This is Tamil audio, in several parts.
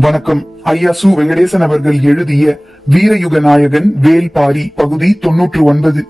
வணக்கம். ஐயா சு வெங்கடேசன் அவர்கள் எழுதிய வீரயுக நாயகன் வேல்பாரி பகுதி தொன்னூற்று ஒன்பது.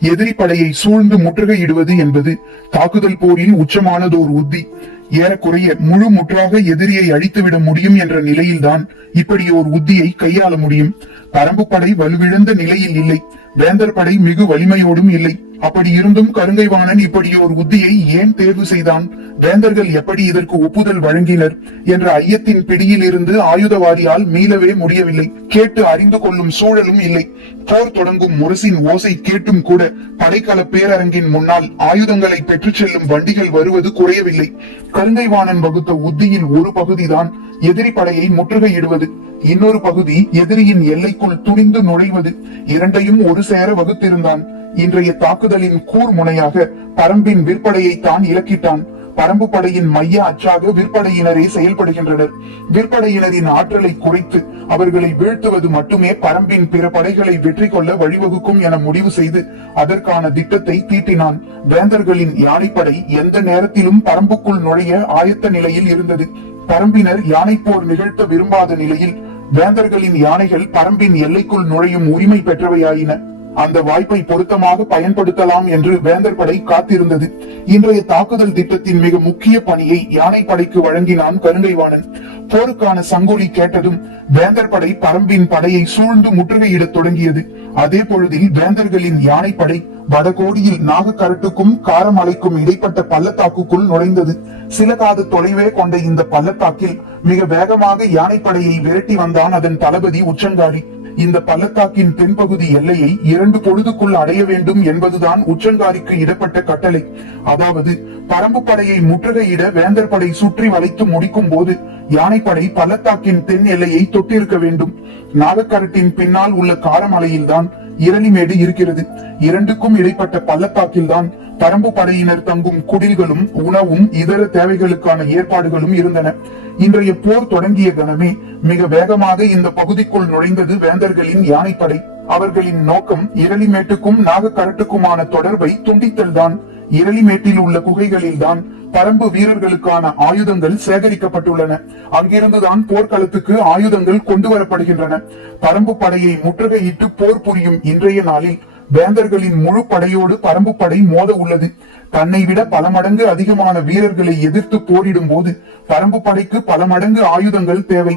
எதிரி படையை சூழ்ந்து முற்றுகையிடுவது என்பது தாக்குதல் போரின் உச்சமானதோர் உத்தி. ஏறக்குறைய முழு முற்றாக எதிரியை அழித்துவிட முடியும் என்ற நிலையில்தான் இப்படி ஓர் உத்தியை கையாள முடியும். பரம்பு படை வலுவிழந்த நிலையில் இல்லை. வேந்தர் படை மிகு வலிமையோடும் இல்லை. அப்படி இருந்தும் கருங்கைவாணன் இப்படி ஒரு உத்தியை ஏன் தேர்வு செய்தான்? வேந்தர்கள் எப்படி இதற்கு ஒப்புதல் வழங்கினர் என்ற ஐயத்தின் பிடியில் இருந்து ஆயுதவாதியால் மீளவே முடியவில்லை. கேட்டு அறிந்து கொள்ளும் சூழலும் இல்லை. போர் தொடங்கும் முரசின் ஓசை கேட்டும் கூட படைக்கல பேரரங்கின் முன்னால் ஆயுதங்களை பெற்றுச் செல்லும் வண்டிகள் வருவது குறையவில்லை. கருங்கைவாணன் வகுத்த உத்தியில் ஒரு பகுதிதான் எதிரி படையை முற்றுகையிடுவது. இன்னொரு பகுதி எதிரியின் எல்லைக்குள் துணிந்து நுழைவது. இரண்டையும் ஒரு சேர வகுத்திருந்தான். இன்றைய தாக்குதலின் கூர் முனையாக பரம்பின் விற்படையை தான் இலக்கிட்டான். பரம்பு படையின் மைய அச்சாக விற்படையினரே செயல்படுகின்றனர். விற்படையினரின் ஆற்றலை குறைத்து அவர்களை வீழ்த்துவது மட்டுமே பரம்பின் பிற படைகளை வெற்றி கொள்ள வழிவகுக்கும் என முடிவு செய்து அதற்கான திட்டத்தை தீட்டினான். வேந்தர்களின் யானைப்படை எந்த நேரத்திலும் பரம்புக்குள் நுழைய ஆயத்த நிலையில் இருந்தது. பரம்பினர் யானை போர் நிகழ்த்த விரும்பாத நிலையில் வேந்தர்களின் யானைகள் பரம்பின் எல்லைக்குள் நுழையும் உரிமை பெற்றவையாயின. அந்த வாய்ப்பை பொருத்தமாக பயன்படுத்தலாம் என்று வேந்தர் படை காத்திருந்தது. இன்றைய தாக்குதல் திட்டத்தின் மிக முக்கிய பணியை யானை படைக்கு வழங்கினான் கருங்கைவாணன் போருக்கான சங்கோலி கேட்டதும் வேந்தர் படை பரம்பின் படையை சூழ்ந்து முற்றுகையிடத் தொடங்கியது. அதே பொழுதில் வேந்தர்களின் யானைப்படை வடகோடியில் நாகக்கரட்டுக்கும் காரமலைக்கும் இடைப்பட்ட பள்ளத்தாக்குக்குள் நுழைந்தது. சில காத தொலைவே கொண்ட இந்த பள்ளத்தாக்கில் மிக வேகமாக யானைப்படையை விரட்டி வந்தான் அதன் தளபதி உச்சங்காரி. இந்த பள்ளத்தாக்கின் தென்பகுதி எல்லையை இரண்டு பொழுதுக்குள் அடைய வேண்டும் என்பதுதான் உச்சங்காரிக்கு இடப்பட்ட கட்டளை. அதாவது பரம்பு படையை முற்றுகையிட வேந்தர் படை சுற்றி வளைத்து முடிக்கும் போது யானைப்படை பள்ளத்தாக்கின் தென் எல்லையை தொட்டிருக்க வேண்டும். நாகக்கரட்டின் பின்னால் உள்ள காரமலையில்தான் இரளிமேடு இருக்கிறது. இரண்டுக்கும் இடைப்பட்ட பள்ளத்தாக்கில்தான் பரம்பு படையினர் தங்கும் குடில்களும் உணவும் இதர தேவைகளுக்கான ஏற்பாடுகளும் இருந்தன. இன்றைய போர் தொடங்கிய கணமே மிக வேகமாக இந்த பகுதிக்குள் நுழைந்தது வேந்தர்களின் யானைப்படை. அவர்களின் நோக்கம் இரளிமேட்டுக்கும் நாகக்கரட்டுக்குமான தொடர்பை துண்டித்தல்தான் இரளிமேட்டில் உள்ள குகைகளில் தான் பரம்பு வீரர்களுக்கான ஆயுதங்கள் சேகரிக்கப்பட்டுள்ளன. அங்கிருந்துதான் போர்க்களத்துக்கு ஆயுதங்கள் கொண்டு வரப்படுகின்றன. பரம்பு படையை முற்றுகையிட்டு போர் புரியும் இன்றைய நாளில் வேந்தர்களின் முழு படையோடு பரம்பு படை மோத உள்ளது. தன்னை விட பல மடங்கு அதிகமான வீரர்களை எதிர்த்து போரிடும் போது பரம்பு படைக்கு பல மடங்கு ஆயுதங்கள் தேவை.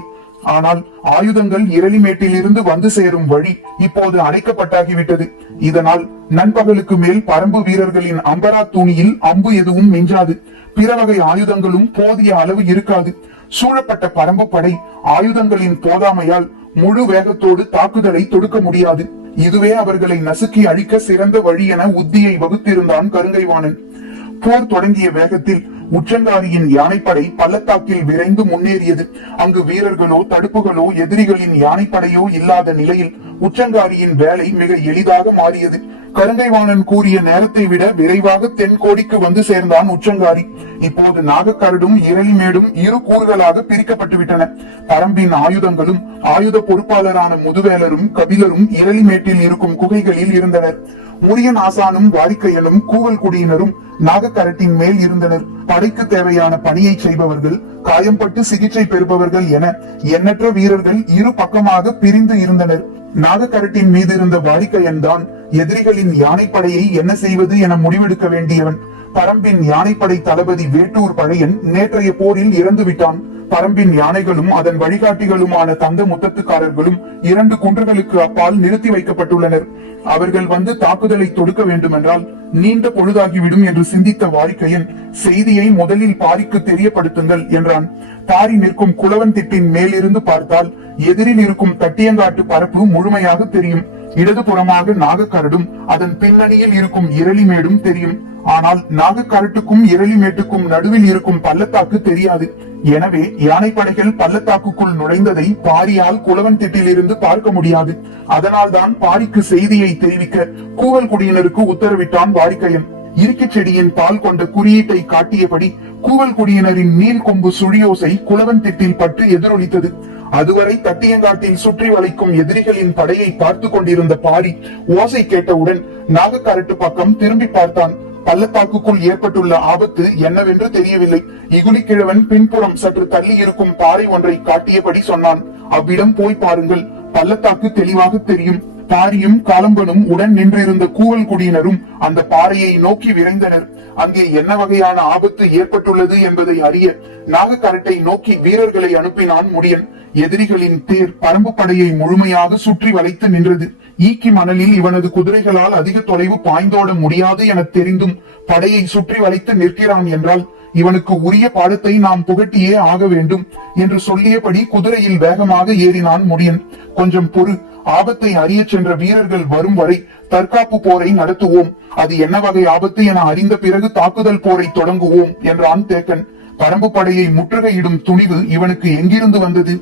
ஆனால் ஆயுதங்கள் இரளிமேட்டிலிருந்து வந்து சேரும் வழி இப்போது அடைக்கப்பட்டாகிவிட்டது. இதனால் நண்பகலுக்கு மேல் பரம்பு வீரர்களின் அம்பரா தூணியில் அம்பு எதுவும் மிஞ்சாது. பிற வகை ஆயுதங்களும் போதிய அளவு இருக்காது. சூழப்பட்ட பரம்பு படை ஆயுதங்களின் போதாமையால் முழு வேகத்தோடு தாக்குதலை தொடுக்க முடியாது. இதுவே அவர்களை நசுக்கி அழிக்க சிறந்த வழி என உத்தியை வகுத்திருந்தான் கருங்கைவாணன் போர் தொடங்கிய வேகத்தில் முச்சங்காரியின் யானைப்படை பள்ளத்தாக்கில் விரைந்து முன்னேறியது. அங்கு வீரர்களோ தடுப்புகளோ எதிரிகளின் யானைப்படையோ இல்லாத நிலையில் உச்சங்காரியின் வேலை மிக எளிதாக மாறியது. கருங்கைவாணன் கூறிய நேரத்தை விட விரைவாக தென்கோடிக்கு வந்து சேர்ந்தான் உச்சங்காரி இப்போது நாகக்கரடும் இரளிமேடும் இரு கூறுகளாக பிரிக்கப்பட்டு விட்டன பரம்பின் ஆயுதங்களும் ஆயுத பொறுப்பாளரான முதுவேலரும் கபிலரும் இரளிமேட்டில் இருக்கும் குகைகளில் இருந்தனர். முரியன் ஆசானும் வாரிக்கையனும் கூவல் குடியினரும் நாகக்கரட்டின் மேல் இருந்தனர். படைக்கு தேவையான பணியை செய்பவர்கள் காயம்பட்டு சிகிச்சை பெறுபவர்கள் என எண்ணற்ற வீரர்கள் இரு பக்கமாக பிரிந்து இருந்தனர். நாகக்கரட்டின் மீது இருந்த வாரிக்கையன் தான் எதிரிகளின் யானைப்படையை என்ன செய்வது என முடிவெடுக்க வேண்டியவன். பரம்பின் யானைப்படை தளபதி வேட்டூர் பழையன் நேற்றைய போரில் இறந்து விட்டான். பரம்பின் யானைகளும் அதன் வழிகாட்டிகளுமான தந்த முத்தத்துக்காரர்களும் இரண்டு குன்றுகளுக்கு அப்பால் நிறுத்தி வைக்கப்பட்டுள்ளனர். அவர்கள் வந்து தாக்குதலை தொடுக்க வேண்டுமென்றால் நீண்ட பொழுதாகிவிடும் என்று சிந்தித்த வாரிக்கையன் செய்தியை முதலில் பாரிக்கு தெரியப்படுத்துங்கள் என்றான். பாரி நிற்கும் குளவன் திட்டின் மேலிருந்து பார்த்தால் எதிரில் இருக்கும் தட்டியங்காட்டு பரப்பு முழுமையாக தெரியும். இடதுபுறமாக நாகக்கரடும் அதன் பின்னணியில் இருக்கும் இரளிமேடும் தெரியும். ஆனால் நாகக்கரட்டுக்கும் இரளிமேட்டுக்கும் நடுவில் இருக்கும் பள்ளத்தாக்கு தெரியாது. எனவே யானைப்படைகள் பள்ளத்தாக்குக்குள் நுழைந்ததை பாரியால் குளவன் திட்டிலிருந்து பார்க்க முடியாது. அதனால்தான் பாரிக்கு செய்தியை தெரிவிக்க கூவல் குடியினருக்கு உத்தரவிட்டான் வாரிக்கையன் இருக்கிச் செடியின் பால் கொண்ட குறியீட்டை காட்டியபடி கூவல் குடியினரின் நீல் கொம்பு சுழியோசை குளவன் திட்டில் பட்டு எதிரொலித்தது. அதுவரை தட்டியங்காட்டில் சுற்றி வளைக்கும் எதிரிகளின் படையை பார்த்து கொண்டிருந்த பாரி ஓசை கேட்டவுடன் நாகக்காரட்டு பக்கம் திரும்பி பார்த்தான். பள்ளத்தாக்குக்குள் ஏற்பட்டுள்ள ஆபத்து என்னவென்று தெரியவில்லை. இகுலிக்கிழவன் பின்புறம் சற்று தள்ளி இருக்கும் பாறை ஒன்றை காட்டியபடி சொன்னான். அவ்விடம் போய் பாருங்கள். பள்ளத்தாக்கு தெளிவாக தெரியும். பாரியும் காலம்பனும் உடன் நின்றிருந்த கூவல் குடியினரும் அந்த பாறையை நோக்கி விரைந்தனர். அங்கே என்ன வகையான ஆபத்து ஏற்பட்டுள்ளது என்பதை அறிய நாகக்கரட்டை நோக்கி வீரர்களை அனுப்பினான் முடியன். எதிரிகளின் தேர் பரம்பு படையை முழுமையாக சுற்றி வளைத்து நின்றது. ஈக்கி மணலில் இவனது குதிரைகளால் அதிக தொலைவு பாய்ந்தோட முடியாது என தெரிந்தும் படையை சுற்றி வளைத்து நிற்கிறான் என்றால் இவனுக்கு உரிய பாடத்தை நாம் புகட்டியே ஆக வேண்டும் என்று சொல்லியபடி குதிரையில் வேகமாக ஏறினான் முடியன். கொஞ்சம் பொறு ஆபத்தை அறிய சென்ற வீரர்கள் வரும் வரை தற்காப்பு போரை நடத்துவோம். அது என்ன வகை ஆபத்து என அறிந்த பிறகு தாக்குதல் போரை தொடங்குவோம் என்றான் தேக்கன். பரம்பு படையை முற்றுகையிடும் துணிவு இவனுக்கு எங்கிருந்து வந்தது?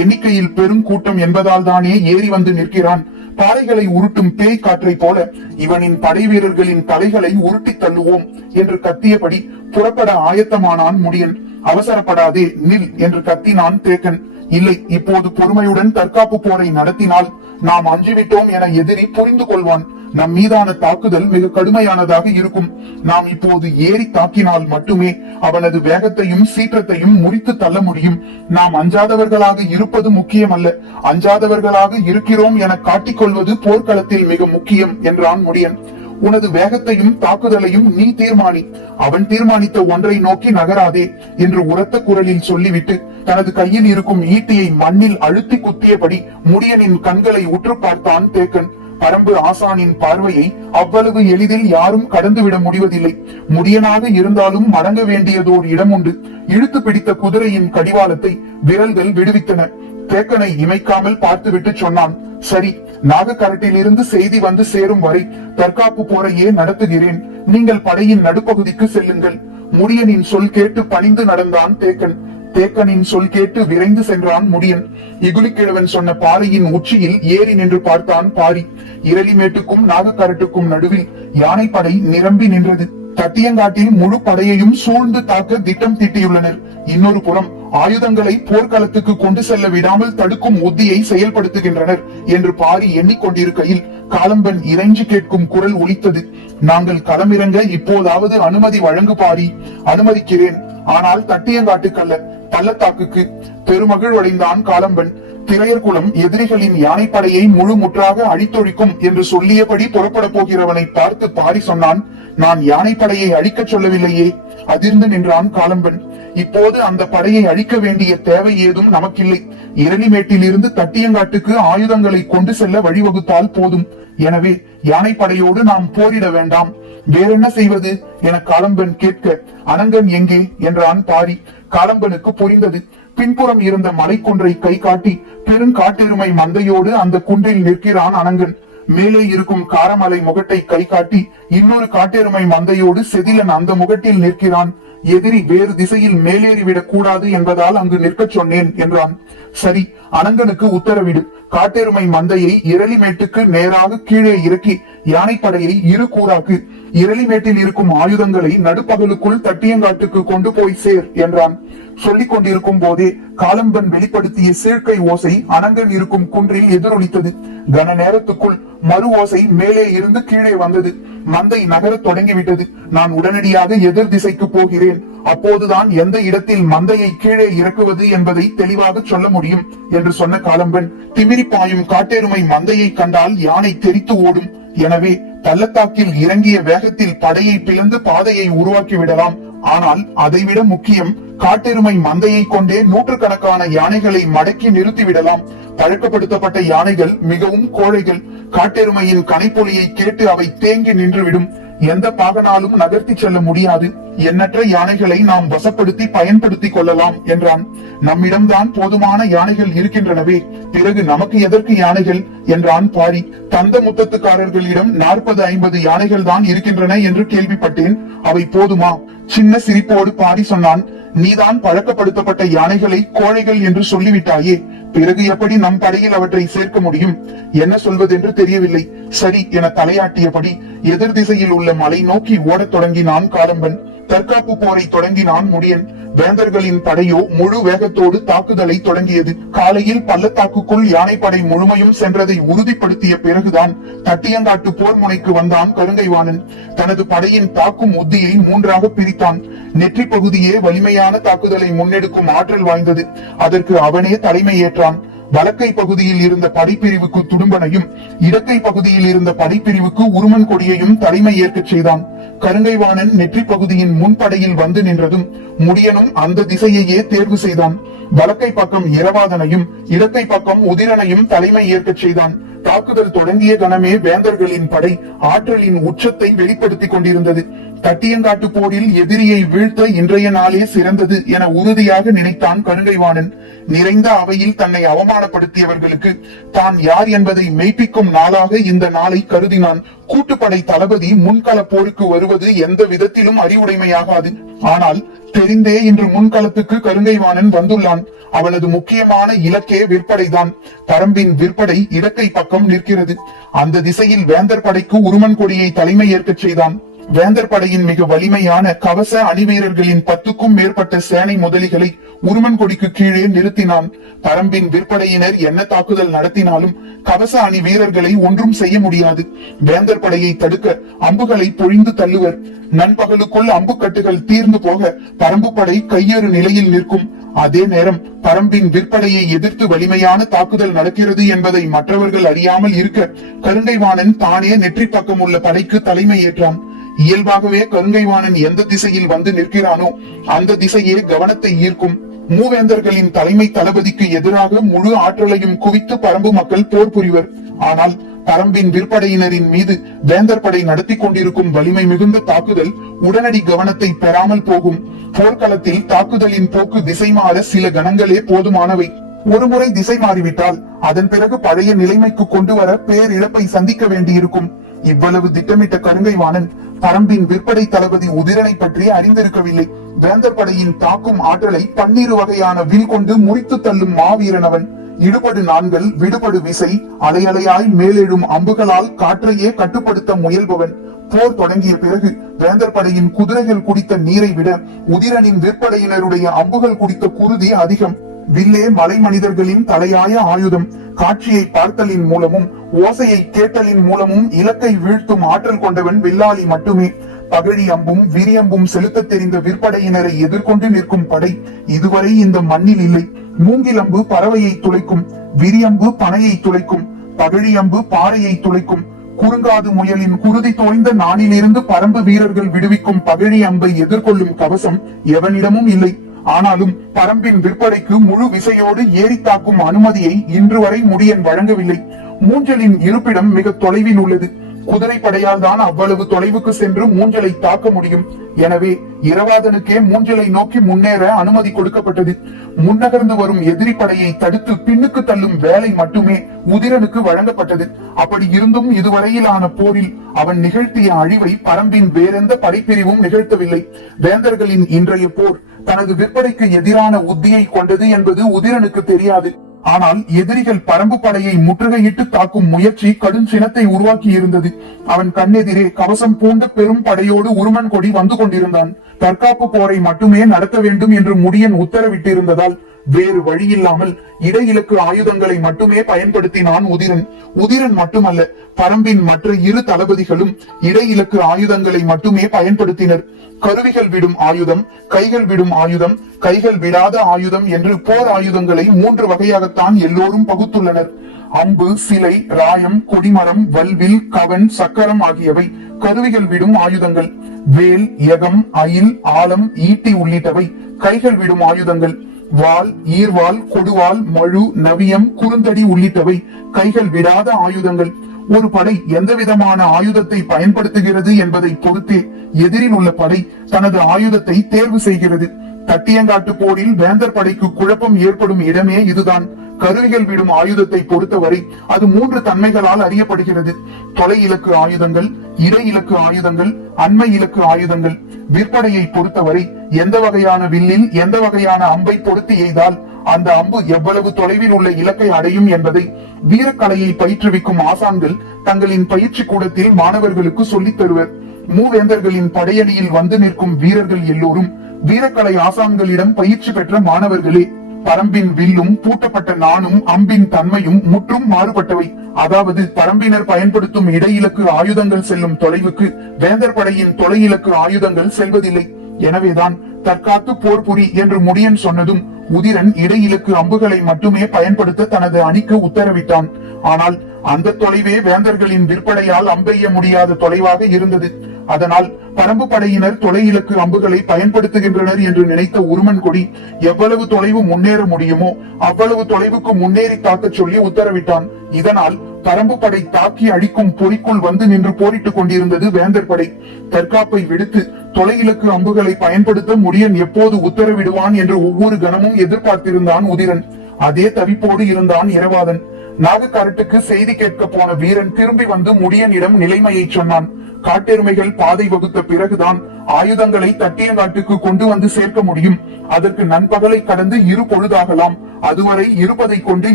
எண்ணிக்கையில் பெரும் கூட்டம் என்பதால் தானே ஏறி வந்து நிற்கிறான். பாறைகளை உருட்டும் பேய் காற்றை போல இவனின் படை வீரர்களின் தலைகளை உருட்டி தள்ளுவோம் என்று கத்தியபடி புறப்பட ஆயத்தமானான் முடியன். அவசரப்படாதே நில் என்று கத்தினான் தேக்கன் இல்லை இப்போது பொறுமையுடன் தற்காப்பு போரை நடத்தினால் நாம் அஞ்சுவிட்டோம் என எதிரி புரிந்து கொள்வான். நம் மீதான தாக்குதல் மிக கடுமையானதாக இருக்கும். நாம் இப்போது ஏறி தாக்கினால் மட்டுமே அவனது வேகத்தையும் சீற்றத்தையும் முறித்து தள்ள முடியும். நாம் அஞ்சாதவர்களாக இருப்பது முக்கியமல்ல. அஞ்சாதவர்களாக இருக்கிறோம் என காட்டிக்கொள்வது போர்க்களத்தில் மிக முக்கியம் என்றான் முடியன். உனது வேகத்தையும் தாக்குதலையும் நீ தீர்மானி. அவன் தீர்மானித்த ஒன்றை நோக்கி நகராதே என்று உரத்த குரலில் சொல்லிவிட்டு தனது கையில் இருக்கும் ஈட்டியை மண்ணில் அழுத்தி குத்தியபடி முடியனின் கண்களை உற்று பார்த்தான் தேக்கன். பரம்பு ஆசானின் பார்வையை அவ்வளவு எளிதில் யாரும் கடந்துவிட முடிவதில்லை. முடியனாக இருந்தாலும் மடங்க வேண்டியதோர் இடம் உண்டு. இழுத்து பிடித்த குதிரையின் கடிவாளத்தை விரல்கள் விடுவித்தன. தேக்கனை இமைக்காமல் பார்த்துவிட்டு சொன்னான் சரி நாகக்கரட்டிலிருந்து செய்தி வந்து சேரும் வரை தற்காப்பு போரையே நடத்துகிறேன். நீங்கள் படையின் நடுப்பகுதிக்கு செல்லுங்கள். முடியனின் சொல் கேட்டு பணிந்து நடந்தான் தேக்கன். தேக்கனின் சொல் கேட்டு விரைந்து சென்றான் முடியன். இகுலிக்கிழவன் சொன்ன பாறையின் உச்சியில் ஏறி நின்று பார்த்தான் பாரி. இரளிமேட்டுக்கும் நாகக்கரட்டுக்கும் நடுவில் யானைப்படை நிரம்பி நின்றது. தட்டியங்காட்டில் முழு படையையும் சூழ்ந்து தாக்க திட்டம் தீட்டியுள்ளனர். இன்னொரு புறம் ஆயுதங்களை போர்க்களத்துக்கு கொண்டு செல்ல விடாமல் தடுக்கும் உத்தியை செயல்படுத்துகின்றனர் என்று பாரி எண்ணிக்கொண்டிருக்கையில் காலம்பன் இறைஞ்சு கேட்கும் குரல் ஒலித்தது. நாங்கள் களமிறங்க இப்போதாவது அனுமதி வழங்கு பாரி. அனுமதிக்கிறேன். ஆனால் தட்டியங்காட்டுக்கல்ல பள்ளத்தாக்குக்கு பெருமகிழ்வடைந்தான் காலம்பன். திரையர்குலம் எதிரிகளின் யானைப்படையை முழு முற்றாக அழித்தொழிக்கும் என்று சொல்லியபடி புறப்பட போகிறவனை பார்த்து பாரி சொன்னான் நான் யானைப்படையை அழிக்கச் சொல்லவில்லையே அதிர்ந்து நின்றான் காலம்பன். இப்போது அந்த படையை அழிக்க வேண்டிய தேவை ஏதும் நமக்கில்லை. இரணிமேட்டில் இருந்து தட்டியங்காட்டுக்கு ஆயுதங்களை கொண்டு செல்ல வழிவகுத்தால் போதும். எனவே யானைப்படையோடு நாம் போரிட வேண்டாம். வேறென்ன செய்வது? என காலம்பன் கேட்க அனங்கன் எங்கே? என்றான் பாரி. காலம்பனுக்கு புரிந்தது. பின்புறம் இருந்த மலைக்குன்றை கை காட்டி பெருங்காட்டெருமை மந்தையோடு அந்த குன்றில் நிற்கிறான் அனங்கன். மேலே இருக்கும் காரமலை முகட்டை கை காட்டி இன்னொரு காட்டெருமை மந்தையோடு செதிலன் அந்த முகட்டில் நிற்கிறான். எதிரி வேறு திசையில் மேலேறிவிடக் கூடாது என்பதால் அங்கு நிற்கச் சொன்னேன் என்றான். சரி அனங்கனுக்கு உத்தரவிடு. காட்டெருமை மந்தையை இரளிமேட்டுக்கு நேராக கீழே இறக்கி யானைப்படையை இரு கூறாக்கு. இரளிமேட்டில் இருக்கும் ஆயுதங்களை நடுப்பகலுக்குள் தட்டியங்காட்டுக்கு கொண்டு போய் சேர் என்றான். சொல்லிக் கொண்டிருக்கும் போதே காலம்பன் வெளிப்படுத்திய சேர்க்கை ஓசை அனங்கன் இருக்கும் குன்றில் எதிரொலித்தது. கன நேரத்துக்குள் மறு ஓசை மேலே இருந்து கீழே வந்தது. மந்தை நகரத் தொடங்கிவிட்டது. நான் உடனடியாக எதிர் திசைக்கு போகிறேன். அப்போதுதான் எந்த இடத்தில் மந்தையை கீழே இறக்குவது என்பதை தெளிவாக சொல்ல முடியும் என்று சொன்ன காலம்பன் திமிரி பாயும் காட்டெருமை மந்தையை கண்டால் யானை தெரித்து ஓடும். எனவே பள்ளத்தாக்கில் இறங்கிய வேகத்தில் படையை பிளந்து பாதையை உருவாக்கி விடலாம். ஆனால் அதைவிட முக்கியம் காட்டெருமை மந்தையை கொண்டே நூற்றுக்கணக்கான யானைகளை மடக்கி நிறுத்திவிடலாம் பழக்கப்படுத்தப்பட்ட யானைகள் மிகவும் கோழைகள். காட்டெருமையின் கனைப்பொலியை கேட்டு அவை தேங்கி நின்றுவிடும். எந்த பாகனாலும் நகர்த்தி செல்ல முடியாது. எண்ணற்ற யானைகளை நாம் வசப்படுத்தி பயன்படுத்திக் கொள்ளலாம் என்றான். நம்மிடம்தான் போதுமான யானைகள் இருக்கின்றனவே. பிறகு நமக்கு எதற்கு யானைகள்? என்றான் பாரி. தந்த முத்தத்துக்காரர்களிடம் நாற்பது ஐம்பது யானைகள் தான் இருக்கின்றன என்று கேள்விப்பட்டேன். அவை போதுமா? சின்ன சிரிப்போடு பாரி சொன்னான். நீதான் பழக்கப்படுத்தப்பட்ட யானைகளை கோழைகள் என்று சொல்லிவிட்டாயே. பிறகு எப்படி நம் படையில் அவற்றை சேர்க்க முடியும்? என்ன சொல்வதென்று தெரியவில்லை. சரி என தலையாட்டியபடி எதிர் திசையில் உள்ள மலை நோக்கி ஓடத் தொடங்கினான் காலம்பன் தற்காப்பு போரை தொடங்கினான் முடியன். வேந்தர்களின் படையோ முழு வேகத்தோடு தாக்குதலை தொடங்கியது. காலையில் பள்ளத்தாக்குக்குள் யானைப்படை முழுமையும் சென்றதை உறுதிப்படுத்திய பிறகுதான் தட்டியங்காட்டு போர் முனைக்கு வந்தான் கருங்கைவாணன். தனது படையின் தாக்கும் உத்தியை மூன்றாக பிரித்தான். நெற்றி பகுதியே வலிமையான தாக்குதலை முன்னெடுக்கும் ஆற்றல் வாய்ந்தது. அதற்கு அவனே தலைமை ஏற்றான் வலக்கை பகுதியில் இருந்த படைப்பிரிவுக்கு துடும்பனையும் இடக்கை பகுதியில் இருந்த படைப்பிரிவுக்கு உருமன் கொடியையும் தலைமை ஏற்கச் செய்தான். கருங்கைவாணன் நெற்றி பகுதியின் முன்படையில் வந்து நின்றதும் முடியனும் அந்த திசையையே தேர்வு செய்தான். வலக்கை பக்கம் இரவாதனையும் இடக்கை பக்கம் உதிரனையும் தலைமை ஏற்கச் செய்தான். தாக்குதல் தொடங்கிய கணமே வேந்தர்களின் படை ஆற்றலின் உச்சத்தை வெளிப்படுத்திக் கொண்டிருந்தது. தட்டியங்காட்டு போரில் எதிரியை வீழ்த்த இன்றைய நாளே சிறந்தது என உறுதியாக நினைத்தான் கருங்கைவாணன். நிறைந்த அவையில் தன்னை அவமானப்படுத்தியவர்களுக்கு தான் யார் என்பதை மெய்ப்பிக்கும் நாளாக இந்த நாளை கருதினான். கூட்டுப்படை தளபதி முன்கள போருக்கு வருவது எந்த விதத்திலும் அறிவுடைமையாகாது. ஆனால் தெரிந்தே இன்று முன்களத்துக்கு கருங்கைவாணன் வந்துள்ளான். அவனது முக்கியமான இலக்கே விற்படைதான். பரம்பின் விற்படை இடக்கை பக்கம் நிற்கிறது. அந்த திசையில் வேந்தர் படைக்கு உருமன் கொடியை தலைமை ஏற்கச் செய்தான். வேந்தர் படையின் மிக வலிமையான கவச அணிவீரர்களின் பத்துக்கும் மேற்பட்ட சேனை முதலிகளை உருமன் கொடிக்கு கீழே நிறுத்தினான். பரம்பின் விற்படையினர் என்ன தாக்குதல் நடத்தினாலும் கவச அணி வீரர்களை ஒன்றும் செய்ய முடியாது. வேந்தர் படையை தடுக்க அம்புகளை பொழிந்து தள்ளுவர். நண்பகலுக்குள் அம்புக்கட்டுகள் தீர்ந்து போக பரம்பு படை கையேறு நிலையில் நிற்கும். அதே நேரம் பரம்பின் விற்படையை எதிர்த்து வலிமையான தாக்குதல் நடக்கிறது என்பதை மற்றவர்கள் அறியாமல் இருக்க கருண்டைவாணன் தானே நெற்றி பக்கம் உள்ள படைக்கு தலைமை ஏற்றான் இயல்பாகவே கருங்கைவாணன் எந்த திசையில் வந்து நிற்கிறானோ அந்த திசையே கவனத்தை ஈர்க்கும். மூவேந்தர்களின் தலைமை தளபதிக்கு எதிராக முழு ஆற்றலையும் குவித்து பரம்பு மக்கள் போர் புரிவர். ஆனால் பரம்பின் விற்படையினரின் மீது வேந்தர் படை நடத்தி கொண்டிருக்கும் வலிமை மிகுந்த தாக்குதல் உடனடி கவனத்தை பெறாமல் போகும். போர்க்களத்தில் தாக்குதலின் போக்கு திசை மாற சில கணங்களே போதுமானவை. ஒருமுறை திசை மாறிவிட்டால் அதன் பிறகு பழைய நிலைமைக்கு கொண்டு வர பேரிழப்பை சந்திக்க வேண்டியிருக்கும். இவ்வளவு திட்டமிட்ட கருங்கை வாணன் பரம்பின் விற்படை தளபதி உதிரனை பற்றி அறிந்திருக்கவில்லை. வேந்தர் படையின் தாக்கும் ஆற்றலை பன்னிரு வகையான வில் கொண்டு முறித்து தள்ளும் மாவீரன் அவன் இடுபடு நான்கள் விடுபடு விசை அலையலையாய் மேலெழும் அம்புகளால் காற்றையே கட்டுப்படுத்த முயல்பவன். போர் தொடங்கிய பிறகு வேந்தர் படையின் குதிரைகள் குடித்த நீரை விட உதிரனின் விற்படையினருடைய அம்புகள் குடித்த குருதி அதிகம். வில்லே மலை மனிதர்களின் தலையாய ஆயுதம். காட்சியை பார்த்தலின் மூலமும் ஓசையை கேட்டலின் மூலமும் இலக்கை வீழ்த்தும் ஆற்றல் கொண்டவன் வில்லாளி மட்டுமே. பகழி அம்பும் விரியம்பும் செலுத்த தெரிந்த விற்படையினரை எதிர்கொண்டு நிற்கும் படை இதுவரை இந்த மண்ணில் இல்லை. மூங்கிலம்பு பறவையை துளைக்கும் விரியம்பு பனையை துளைக்கும் பகழி அம்பு பாறையை துளைக்கும். குறுங்காது முயலின் குருதி தோய்ந்த நாணிலிருந்து பரம்பு வீரர்கள் விடுவிக்கும் பகழி அம்பை எதிர்கொள்ளும் கவசம் எவனிடமும் இல்லை. ஆனாலும் பரம்பின் விற்பனைக்கு முழு விசையோடு ஏறி தாக்கும் அனுமதியை இன்று வரை முடியன் வழங்கவில்லை. மூஞ்சலின் இருப்பிடம் மிக தொலைவில் உள்ளது. குதிரைப்படையால் தான் அவ்வளவு தொலைவுக்கு சென்று மூஞ்சலை தாக்க முடியும். எனவே இரவாதனுக்கே மூஞ்சலை நோக்கி முன்னேற அனுமதி கொடுக்கப்பட்டது. முன்னகர்ந்து வரும் எதிரி படையை தடுத்து பின்னுக்கு தள்ளும் வேலை மட்டுமே உதிரனுக்கு வழங்கப்பட்டது. அப்படி இருந்தும் இதுவரையிலான போரில் அவன் நிகழ்த்திய அழிவை பரம்பின் வேறெந்த படைப்பிரிவும் நிகழ்த்தவில்லை. வேந்தர்களின் இன்றைய போர் தனது விற்பனைக்கு எதிரான உத்தியை கொண்டது என்பது உதிரனுக்கு தெரியாது. ஆனால் எதிரிகள் பரம்பு படையை முற்றுகையிட்டு தாக்கும் முயற்சி கடும் சினத்தை உருவாக்கி இருந்தது அவன் கண்ணெதிரே கவசம் பூண்ட பெரும் படையோடு உருமன் கொடி வந்து கொண்டிருந்தான். தற்காப்பு போரை மட்டுமே நடத்த வேண்டும் என்று முடியன் உத்தரவிட்டிருந்ததால் வேறு வழியில்லாமல் இடையிலக்கு ஆயுதங்களை மட்டுமே பயன்படுத்தினான் உதிரன். உதிரன் மட்டுமல்ல பரம்பின் மற்ற இரு தளபதிகளும் இடையிலக்கு ஆயுதங்களை மட்டுமே பயன்படுத்தினர். கருவிகள் விடும் ஆயுதம் கைகள் விடும் ஆயுதம் கைகள் விடாத ஆயுதம் என்று போர் ஆயுதங்களை மூன்று வகையாகத்தான் எல்லோரும் பகுத்துள்ளனர். அம்பு சிலை ராயம் கொடிமரம் வல்வில் கவன் சக்கரம் ஆகியவை கருவிகள் விடும் ஆயுதங்கள். வேல் யகம் அயில் ஆலம் ஈட்டி உள்ளிட்டவை கைகள் விடும் ஆயுதங்கள். வாள் ஈர்வாள் கொடுவாள் மழு நவியம் குறுந்தடி உள்ளிட்டவை கைகள் விடாத ஆயுதங்கள். ஒரு படை எந்த விதமான ஆயுதத்தை பயன்படுத்துகிறது என்பதை பொறுத்தே எதிரில் உள்ள படை தனது ஆயுதத்தை தேர்வு செய்கிறது. தட்டியங்காட்டு போரில் வேந்தர் படைக்கு குழப்பம் ஏற்படும் இடமே இதுதான். கருவிகள் விடும் ஆயுதத்தை பொறுத்தவரை அது மூன்று தன்மைகளால் அறியப்படுகிறது. தொலை இலக்கு ஆயுதங்கள் இடை இலக்கு ஆயுதங்கள் அண்மை இலக்கு ஆயுதங்கள். விற்படையை பொறுத்தவரை எந்த வகையான வில்லில் எந்த வகையான அம்பை பொருத்தி எய்தால் அந்த அம்பு எவ்வளவு தொலைவில் உள்ள இலக்கை அடையும் என்பதை வீரக்கலையை பயிற்றுவிக்கும் ஆசான்கள் தங்களின் பயிற்சி கூடத்தில் மாணவர்களுக்கு சொல்லித் தருவர். மூவேந்தர்களின் படையணியில் வந்து நிற்கும் வீரர்கள் எல்லோரும் வீரக்கலை ஆசான்களிடம் பயிற்சி பெற்ற மாணவர்களே பரம்பின் வில்லும் பூட்டப்பட்ட நானும் அம்பின் தன்மையும் முற்றும் மாறுபட்டவை. அதாவது பரம்பினர் பயன்படுத்தும் இடையிலக்கு ஆயுதங்கள் செல்லும் தொலைவுக்கு வேந்தர் படையின் தொலை இலக்கு ஆயுதங்கள் செல்வதில்லை. எனவேதான் தற்காத்து போர் புரி என்று முடியன் சொன்னதும் உதிரன் இடையிலக்கு அம்புகளை மட்டுமே பயன்படுத்த தனது அணிக்கு உத்தரவிட்டான். ஆனால் அந்த தொலைவே வேந்தர்களின் விற்பனையால் அம்பெய்ய முடியாத தொலைவாக இருந்தது. அதனால் பரம்பு படையினர் தொலை இலக்கு அம்புகளை பயன்படுத்துகின்றனர் என்று நினைத்த உருமன் கொடி எவ்வளவு தொலைவு முன்னேற முடியுமோ அவ்வளவு தொலைவுக்கு முன்னேறி தாக்க சொல்லி உத்தரவிட்டான். இதனால் பரம்பு படை தாக்கி அழிக்கும் பொறிக்குள் வந்து நின்று போரிட்டுக் கொண்டிருந்தது வேந்தர் படை. தற்காப்பை விடுத்து தொலை இலக்கு அம்புகளை பயன்படுத்த முடியன் எப்போது உத்தரவிடுவான் என்று ஒவ்வொரு கணமும் எதிர்பார்த்திருந்தான் உதிரன். அதே தவிப்போடு இருந்தான் இரவாதன். நாகக்காரட்டுக்கு செய்தி கேட்க போன வீரன் திரும்பி வந்து முடியனிடம் நிலைமையை சொன்னான். காட்டெருமைகள் பாதை வகுத்த பிறகுதான் ஆயுதங்களை தட்டியங்காட்டுக்கு கொண்டு வந்து சேர்க்க முடியும். அதற்கு நண்பகலை கடந்து இரு பொழுதாகலாம். அதுவரை இருப்பதை கொண்டு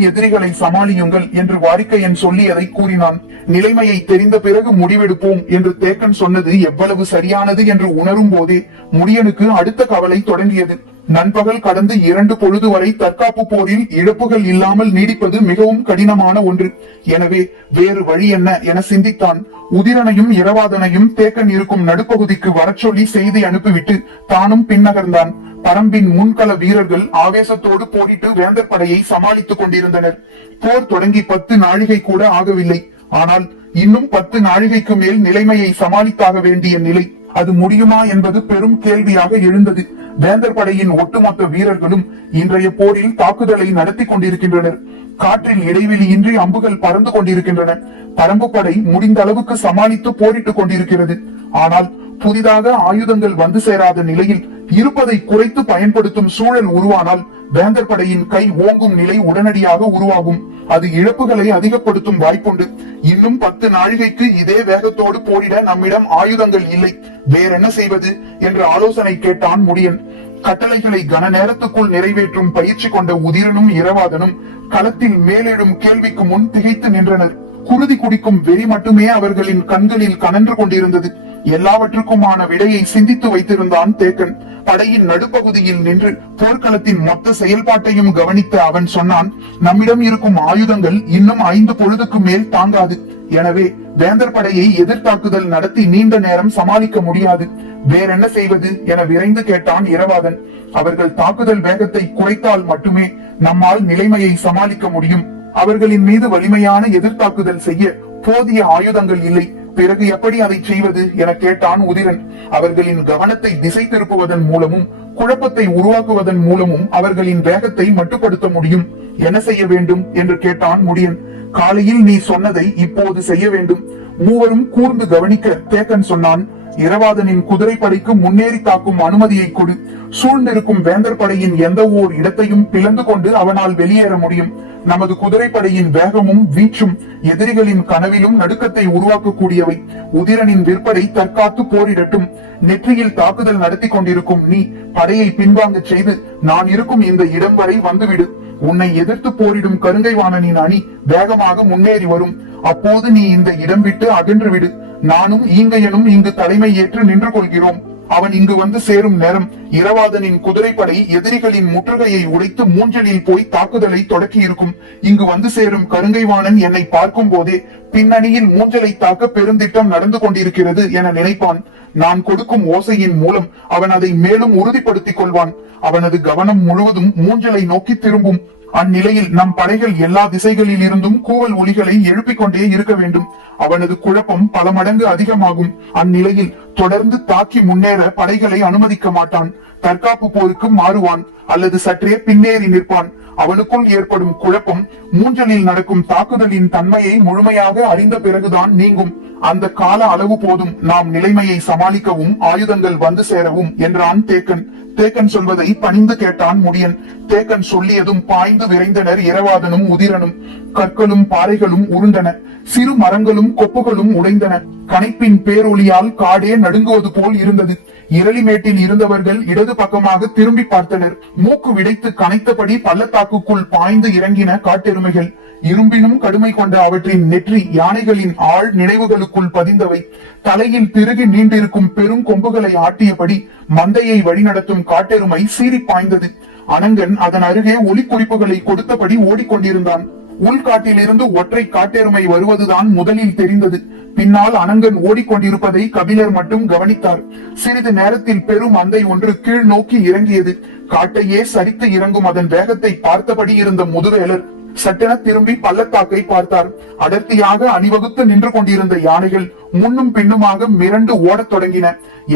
எதிரிகளை சமாளியுங்கள் என்று வாரிக்கையன் சொல்லியதை கூறினான். நிலைமையை தெரிந்த பிறகு முடிவெடுப்போம் என்று தேக்கன் சொன்னது எவ்வளவு சரியானது என்று உணரும் போதே முடியனுக்கு அடுத்த கவலை தொடங்கியது. நண்பகல் கடந்து இரண்டு பொழுது வரை தற்காப்பு போரில் இழப்புகள் இல்லாமல் நீடிப்பது மிகவும் கடினமான ஒன்று. எனவே வேறு வழி என்ன என சிந்தித்தான். உதிரனையும் இரவாதனையும் தேக்கன் இருக்கும் நடுப்பகுதிக்கு வரச்சொல்லி செய்தி அனுப்பிவிட்டு தானும் பின்னகர்ந்தான். பரம்பின் முன்கள வீரர்கள் ஆவேசத்தோடு போரிட்டு வேந்தர் படையை சமாளித்துக் கொண்டிருந்தனர். போர் தொடங்கி பத்து நாழிகை கூட ஆகவில்லை. ஆனால் இன்னும் பத்து நாழிகைக்கு மேல் நிலைமையை சமாளித்தாக வேண்டிய நிலை. அது முடியுமா என்பது பெரும் கேள்வியாக எழுந்தது. வேந்தர் படையின் ஒட்டுமொத்த வீரர்களும் இன்றைய போரில் தாக்குதலை நடத்தி கொண்டிருக்கின்றனர். காற்றில் இடைவெளியின்றி அம்புகள் பறந்து கொண்டிருக்கின்றன. பரம்பு படை முடிந்த அளவுக்கு சமாளித்து போரிட்டுக் கொண்டிருக்கிறது. ஆனால் புதிதாக ஆயுதங்கள் வந்து சேராத நிலையில் இருப்பதை குறைத்து பயன்படுத்தும் சூழல் உருவானால் வேந்தர் படையின் கை ஓங்கும் நிலை உடனடியாக உருவாகும். அது இழப்புகளை அதிகப்படுத்தும் வாய்ப்புண்டு. இன்னும் பத்து நாழிகைக்கு இதே வேகத்தோடு போரிட நம்மிடம் ஆயுதங்கள் இல்லை. வேறென்ன செய்வது என்று ஆலோசனை கேட்டான் முடியன். கட்டளைகளை கன நேரத்துக்குள் நிறைவேற்றும் பயிற்சி கொண்ட உதிரனும் இரவாதனும் களத்தில் மேலெழும் கேள்விக்கு முன் திகைத்து நின்றனர். குருதி குடிக்கும் வெறி மட்டுமே அவர்களின் கண்களில் கனன்று கொண்டிருந்தது. எல்லாவற்றுக்குமான விடையை சிந்தித்து வைத்திருந்தான் தேக்கன். படையின் நடுப்பகுதியில் நின்று போர்க்களத்தின் மொத்த செயல்பாட்டையும் கவனித்த அவன் சொன்னான் நம்மிடம் இருக்கும் ஆயுதங்கள் இன்னும் ஐந்து பொழுதுக்கு மேல் தாங்காது. எனவே வேந்தர் படையை எதிர்த்தாக்குதல் நடத்தி நீண்ட நேரம் சமாளிக்க முடியாது. வேறென்ன செய்வது? என விரைந்து கேட்டான் இரவாதன். அவர்கள் தாக்குதல் வேகத்தை குறைத்தால் மட்டுமே நம்மால் நிலைமையை சமாளிக்க முடியும். அவர்களின் மீது வலிமையான எதிர்த்தாக்குதல் செய்ய போதிய ஆயுதங்கள் இல்லை. பிறகு எப்படி அதை செய்வது என கேட்டான் உதிரன். அவர்களின் கவனத்தை திசை திருப்புவதன் மூலமும் குழப்பத்தை உருவாக்குவதன் மூலமும் அவர்களின் வேகத்தை மட்டுப்படுத்த முடியும். என்ன செய்ய வேண்டும் என்று கேட்டான் முடியன். காலையில் நீ சொன்னதை இப்போது செய்ய வேண்டும். மூவரும் கூர்ந்து கவனிக்க தேக்கன் சொன்னான். இரவாதனின் குதிரைப்படைக்கு முன்னேறி தாக்கும் அனுமதியை கொடு. சூழ்ந்திருக்கும் வேந்தர் படையின் எந்த ஓர் இடத்தையும் பிளந்து கொண்டு அவனால் வெளியேற முடியும். நமது குதிரைப்படையின் வேகமும் வீச்சும் எதிரிகளின் கனவிலும் நடுக்கத்தை உருவாக்கக்கூடியவை. உதிரனின் விற்படை தற்காத்து போரிடட்டும். நெற்றியில் தாக்குதல் நடத்தி கொண்டிருக்கும் நீ படையை பின்வாங்க செய்து நான் இருக்கும் இந்த இடம் வரை வந்துவிடு. உன்னை எதிர்த்து போரிடும் கருங்கைவாணனின் அணி வேகமாக முன்னேறி வரும். அப்போது நீ இந்த இடம் விட்டு அகன்று விடு. நானும் ஈங்கையனும் இங்கு தலைமை ஏற்று நின்று கொள்கிறோம். அவன் இங்கு வந்து சேரும் நேரம். இரவாதனின் குதிரைப்படை எதிரிகளின் முற்றுகையை உடைத்து மூஞ்சலில் போய் தாக்குதலை தொடக்கி இருக்கும் இங்கு வந்து சேரும் கருங்கைவாணன் என்னை பார்க்கும் போதே பின்னணியில் மூஞ்சலை தாக்க பெருந்திட்டம் நடந்து கொண்டிருக்கிறது என நினைப்பான். நான் கொடுக்கும் ஓசையின் மூலம் அவன் அதை மேலும் உறுதிப்படுத்திக் கொள்வான். அவனது கவனம் முழுவதும் மூஞ்சலை நோக்கி திரும்பும். அந்நிலையில் நம் படைகள் எல்லா திசைகளில் இருந்தும் கூவல் ஒலிகளை எழுப்பிக் கொண்டே இருக்க வேண்டும். அவனது குழப்பம் பல மடங்கு அதிகமாகும். அந்நிலையில் தொடர்ந்து தாக்கி முன்னேற படைகளை அனுமதிக்க மாட்டான். தற்காப்பு போருக்கு மாறுவான் அல்லது சற்றே பின்னேறி நிற்பான். அவனுக்குள் ஏற்படும் குழப்பம் மூஞ்சலில் நடக்கும் தாக்குதலின் தன்மையை முழுமையாக அறிந்த பிறகுதான் நீங்கும். அந்த கால அளவு போதும் நாம் நிலைமையை சமாளிக்கவும் ஆயுதங்கள் வந்து சேரவும் என்றான் தேக்கன். தேக்கன் சொல்வதை பணிந்து கேட்டான் முடியன். தேக்கன் சொல்லியதும் பாய்ந்து விரைந்தனர் இரவாதனும் உதிரனும். கற்களும் பாறைகளும் உருண்டன. சிறு மரங்களும் கொப்புகளும் உடைந்தன. கணைப்பின் பேரொளியால் காடே நடுங்குவது போல் இருந்தது. இரளிமேட்டில் இருந்தவர்கள் இடது பக்கமாக திரும்பி பார்த்தனர். மூக்கு விடைத்து கனைத்தபடி பள்ளத்தாக்குக்குள் பாய்ந்து இறங்கின காட்டெருமைகள். இரும்பினும் கடுமை கொண்ட அவற்றின் நெற்றி யானைகளின் ஆள் நினைவுகளுக்குள் பதிந்தவை. தலையில் திருகி நீண்டிருக்கும் பெரும் கொம்புகளை ஆட்டியபடி மந்தையை வழிநடத்தும் காட்டெருமை சீறி பாய்ந்தது. அனங்கன் அதன் அருகே ஒலி குறிப்புகளை கொடுத்தபடி ஓடிக்கொண்டிருந்தான். உள்காட்டிலிருந்து ஒற்றை காட்டெருமை வருவதுதான் முதலில் தெரிந்தது. பின்னால் அனங்கன் ஓடிக்கொண்டிருப்பதை கபிலர் மட்டும் கவனித்தார். சிறிது நேரத்தில் பெரும் மந்தை ஒன்று கீழ் நோக்கி இறங்கியது. காட்டையே சரித்து இறங்கும் அதன் வேகத்தை பார்த்தபடி இருந்த முதுவேலர் சட்டென திரும்பி பள்ளத்தாக்கை பார்த்தார். அடர்த்தியாக அணிவகுத்து நின்று கொண்டிருந்த யானைகள் முன்னும் பின்னுமாக மிரண்டு ஓடத் தொடங்கின.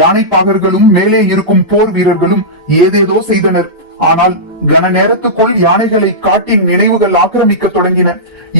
யானை பாகர்களும் மேலே இருக்கும் போர் வீரர்களும் ஏதேதோ செய்தனர். ஆனால் கன நேரத்துக்குள் யானைகளை காட்டின் நினைவுகள் ஆக்கிரமிக்க தொடங்கின.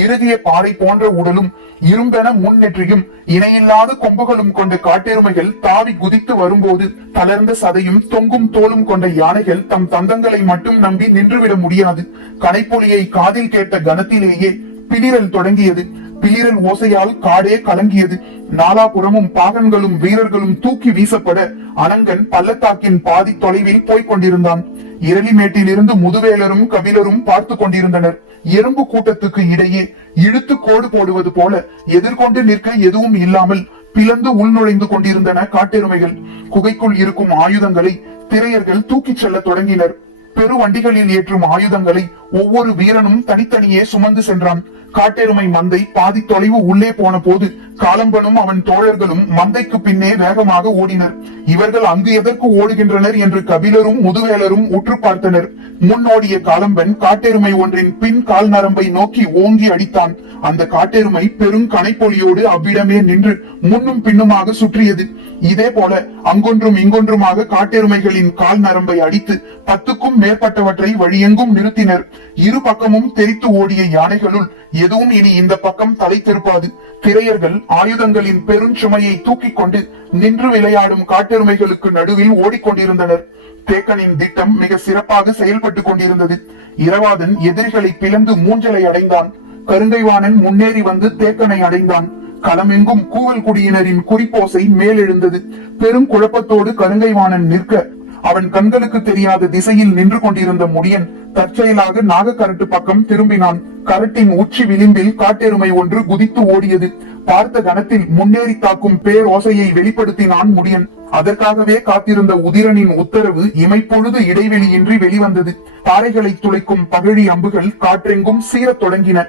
இறுகிய பாறை போன்ற உடலும் இரும்பென முன்னெற்றியும் இணையில்லாத கொம்புகளும் கொண்ட காட்டெருமைகள் தாவி குதித்து வரும்போது தளர்ந்த சதையும் தொங்கும் தோலும் கொண்ட யானைகள் தம் தந்தங்களை மட்டும் நம்பி நின்றுவிட முடியாது. கனைப்பொலியை காதில் கேட்ட கணத்திலேயே பிளிரல் தொடங்கியது. பிளிரல் ஓசையால் காடே கலங்கியது. நாலாபுறமும் பாகன்களும் வீரர்களும் தூக்கி வீசப்பட அனங்கன் பள்ளத்தாக்கின் பாதி தொலைவில் போய்க் கொண்டிருந்தான். இரளிமேட்டிலிருந்து முதுவேலரும் கபிலரும் பார்த்து கொண்டிருந்தனர். எறும்பு கூட்டத்துக்கு இடையே இழுத்து கோடு போடுவது போல எதிர்கொண்டு நிற்க எதுவும் இல்லாமல் பிளந்து உள்நுழைந்து கொண்டிருந்தன காட்டெருமைகள். குகைக்குள் இருக்கும் ஆயுதங்களை திரையர்கள் தூக்கிச் செல்ல தொடங்கினர். பெரு வண்டிகளில் ஏற்றும் ஆயுதங்களை ஒவ்வொரு வீரனும் தனித்தனியே சுமந்து சென்றான். காட்டெருமை மந்தை பாதி தொலைவு உள்ளே போன போது காலம்பனும் அவன் தோழர்களும் மந்தைக்கு பின்னே வேகமாக ஓடினர். இவர்கள் அங்கு எதற்கு ஓடுகின்றனர் என்று கபிலரும் முதுவேலரும் உற்று பார்த்தனர். முன்னோடிய காலம்பன் காட்டெருமை ஒன்றின் பின் கால் நரம்பை நோக்கி ஓங்கி அடித்தான். அந்த காட்டெருமை பெரும் கனைப்பொலியோடு அவ்விடமே நின்று முன்னும் பின்னுமாக சுற்றியது. இதே போல அங்கொன்றும் இங்கொன்றுமாக காட்டெருமைகளின் கால் நரம்பை அடித்து பத்துக்கும் மேற்பட்டவற்றை வழியெங்கும் நிறுத்தினர். இரு பக்கமும் தெரித்து ஓடிய யானைகளுள் எதுவும் இனி இந்த பக்கம் தலை திருப்பாது. திரையர்கள் ஆயுதங்களின் பெருஞ்சுமையை தூக்கிக் கொண்டு நின்று விளையாடும் காட்டெருமைகளுக்கு நடுவில் ஓடிக்கொண்டிருந்தனர். தேக்கனின் திட்டம் மிக சிறப்பாக செயல்பட்டுக் கொண்டிருந்தது. இரவாதன் எதிரிகளை பிளந்து மூஞ்சலை அடைந்தான். கருங்கைவாணன் முன்னேறி வந்து தேக்கனை அடைந்தான். களமெங்கும் கூவல் குடியினரின் குறிப்போசை மேலெழுந்தது. பெரும் குழப்பத்தோடு கருங்கைவாணன் நிற்க அவன் கண்களுக்கு தெரியாத திசையில் நின்று கொண்டிருந்த முடியன் தற்செயலாக நாகக்கரட்டு பக்கம் திரும்பினான். கரட்டின் உச்சி விளிம்பில் காட்டெருமை ஒன்று குதித்து ஓடியது. பார்த்த கணத்தில் முன்னேறி தாக்கும் பேரோசையை வெளிப்படுத்தினான் முடியன். அதற்காகவே காத்திருந்த உதிரனின் உத்தரவு இமைப்பொழுது இடைவெளியின்றி வெளிவந்தது. பாறைகளை துளைக்கும் பகழி அம்புகள் காற்றெங்கும் சீரத் தொடங்கின.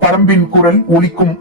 பரம்பின் குரல் ஒலிக்கும்.